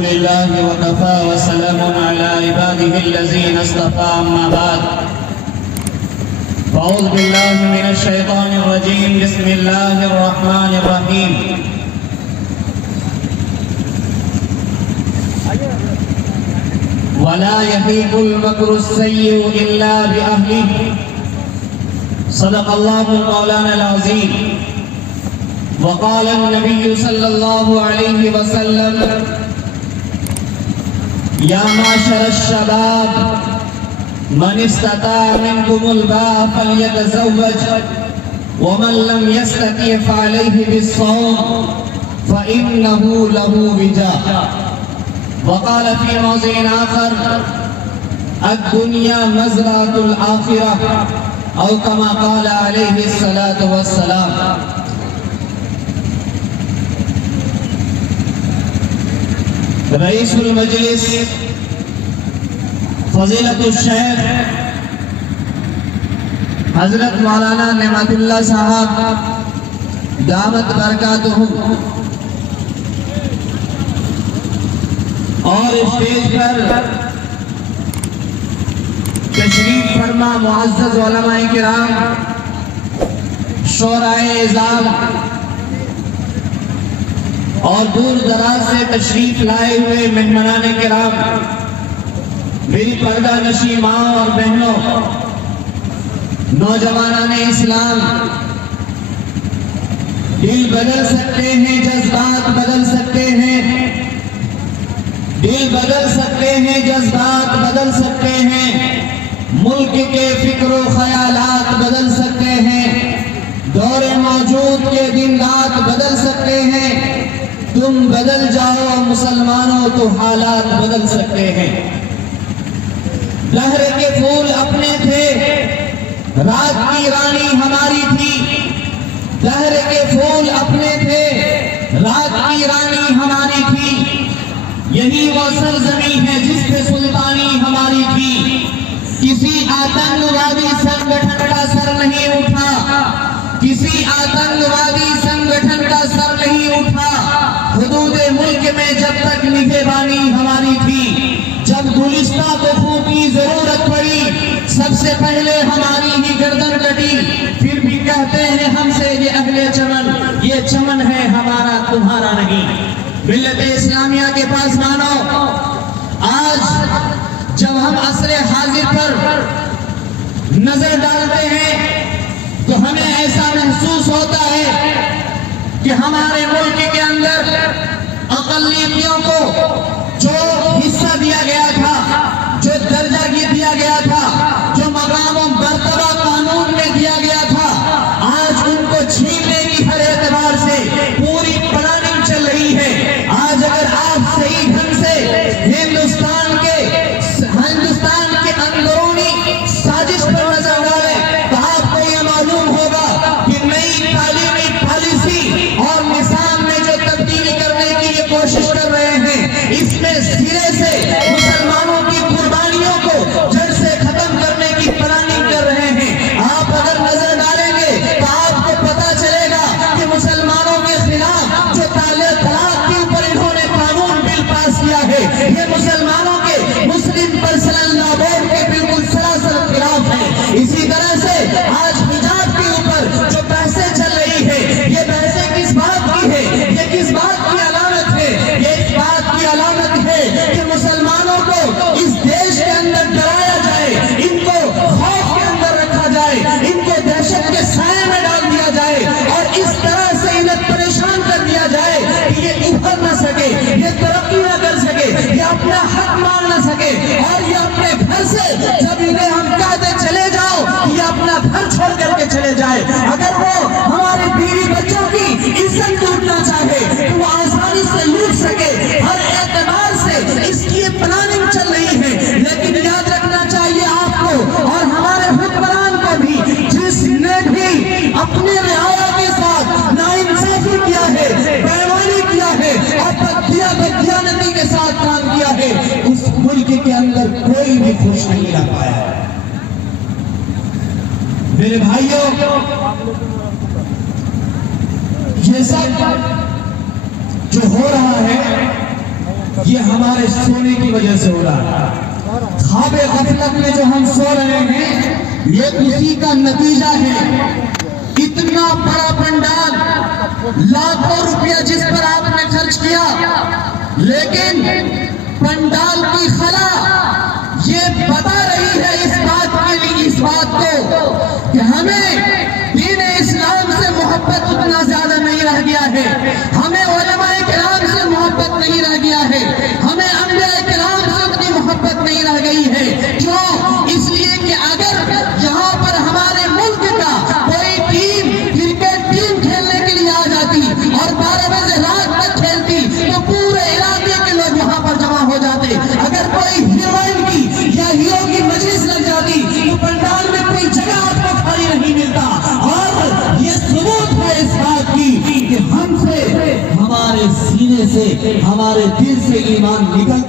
لله وكفى وسلام على عباده الذين اصطفى أما بعد فأعوذ بالله من الشيطان الرجيم بسم الله الرحمن الرحيم ولا يحيق المكر السيء إلا بأهله صدق الله مولانا العظيم وقال النبي صلى الله عليه وسلم يا معشر الشباب من استطاع منكم الباء فليتزوج ومن لم يستطع فعليه بالصوم فإنه له وجاء وقال في موضع آخر الدنيا مزرعة الآخرة أو كما قال عليه الصلاة والسلام. رئیس المجلس فضیلت الشیخ حضرت مولانا نعمت اللہ صاحب دامت برکاتہ اور اسٹیج پر تشریف فرما معزز علماء کرام شورائے اعزام اور دور دراز سے تشریف لائے ہوئے مہمانان کرام میری پردہ نشی ماں اور بہنوں نوجوانان اسلام دل بدل سکتے ہیں جذبات بدل سکتے ہیں دل بدل سکتے ہیں جذبات بدل سکتے ہیں ملک کے فکر و خیالات بدل سکتے ہیں دور موجود کے دن رات بدل سکتے ہیں تم بدل جاؤ مسلمانوں تو حالات بدل سکتے ہیں دہر کے پھول اپنے تھے رات کی رانی ہماری تھی دہر کے پھول اپنے تھے رات کی رانی ہماری تھی یہی وہ سرزمین ہے جس پہ سلطانی ہماری تھی کسی آتنکوادی سنگٹھن کا سر نہیں اٹھا کسی آتنکوادی سنگٹھن کا سر نہیں اٹھا حدود ملک میں جب تک نگہبانی ہماری تھی جب گلستہ کو کی ضرورت پڑی سب سے پہلے ہماری ہی گردن کٹی پھر بھی کہتے ہیں ہم سے یہ اہل چمن یہ چمن ہے ہمارا تمہارا نہیں. ملت اسلامیہ کے پاس مانو آج جب ہم عصر حاضر پر نظر ڈالتے ہیں تو ہمیں ایسا محسوس ہوتا ہے کہ ہمارے ملک کے اندر اقلیتوں کو جو حصہ دیا گیا تھا جو درجہ دیا گیا تھا جو مقام و مرتبہ قانون میں دیا گیا تھا آج ان کو چھیننے کی ہر اعتبار سے پوری پلاننگ چل رہی ہے. آج اگر آپ صحیح ڈھنگ سے ہندوستان کے اندرونی سازش پر نظر ڈالیں تو آپ کو یہ معلوم ہوگا کہ نئی تعلیمی پالیسی اور نظام میں جو تبدیلی کرنے کی یہ کوشش کر رہے ہیں اس میں سرے سے مسلمانوں کی قربانیوں کو جڑ سے ختم کرنے کی پلاننگ کر رہے ہیں. آپ اگر نظر ڈالیں گے تو آپ کو پتا چلے گا کہ مسلمانوں کے خلاف جو طلاق کے اوپر انہوں نے قانون بل پاس کیا ہے یہ مسلمانوں کے مسلم پرسنل لا بورڈ کے بالکل سراسر خلاف ہے. اسی طرح سے آج حجاب کے اوپر جو بحثیں چل رہی ہے یہ بحثیں کس بات کی ہے یہ کس بات کی علامت ہے یہ اس بات کی علامت ہے کہ مسلمانوں کو اس دیش کے اندر ڈرایا جائے ان کو خوف کے اندر رکھا جائے ان کو دہشت کے سائے میں ڈال دیا جائے اور اس طرح سے انہیں پریشان کر دیا جائے کہ یہ ابھر نہ سکے یہ ترقی نہ کر سکے یہ اپنا حق مان نہ سکے اور یہ اپنے گھر سے جب انہیں ہم کہتے چلے جاؤ یہ اپنا گھر چھوڑ کر کے چلے جائے. اگر وہ ہمارے بیوی بچوں کی عزت لوٹنا چاہے تو وہ آسانی سے لوٹ سکے ہر اعتبار سے اس کی پلاننگ چل رہی ہے. لیکن یاد رکھنا چاہیے آپ کو اور ہمارے حکمران کو بھی جس نے بھی اپنے رعایا کے ساتھ ناانصافی کیا ہے بےایمانی کیا ہے اور بددیانتی کے ساتھ کام کیا ہے اس ملک کے اندر کوئی بھی خوش نہیں رہ پایا ہے. میرے بھائیوں یہ سب جو ہو رہا ہے یہ ہمارے سونے کی وجہ سے ہو رہا ہے۔ خواب غفلت میں جو ہم سو رہے ہیں یہ اسی کا نتیجہ ہے۔ اتنا بڑا پنڈال، لاکھوں روپیہ جس پر آپ نے خرچ کیا، لیکن پنڈال کی خلا یہ بتا رہی ہے اس بات کو کہ ہمیں دین اسلام سے محبت اتنا زیادہ نہیں رہ گیا ہے، ہمیں علماء کرام سے محبت نہیں رہ گیا ہے، ہمیں انبیاء کرام سے اتنی محبت نہیں رہ گئی ہے۔ کیوں؟ اس لیے کہ اگر یہاں پر ہمارے ملک کا کوئی ٹیم کرکٹ ٹیم کھیلنے کے لیے آ جاتی اور 12 بجے رات تک کھیلتی تو پورے علاقے کے لوگ وہاں پر جمع ہو جاتے۔ اگر کوئی ہیروئن کی یا ہیرو کی مجلس لگ جاتی تو پنڈال میں کوئی جگہ آپ کو خالی نہیں ملتا۔ اور یہ ثبوت ہے اس بات کی کہ ہم سے، ہمارے سینے سے، ہمارے دل سے ایمان نکل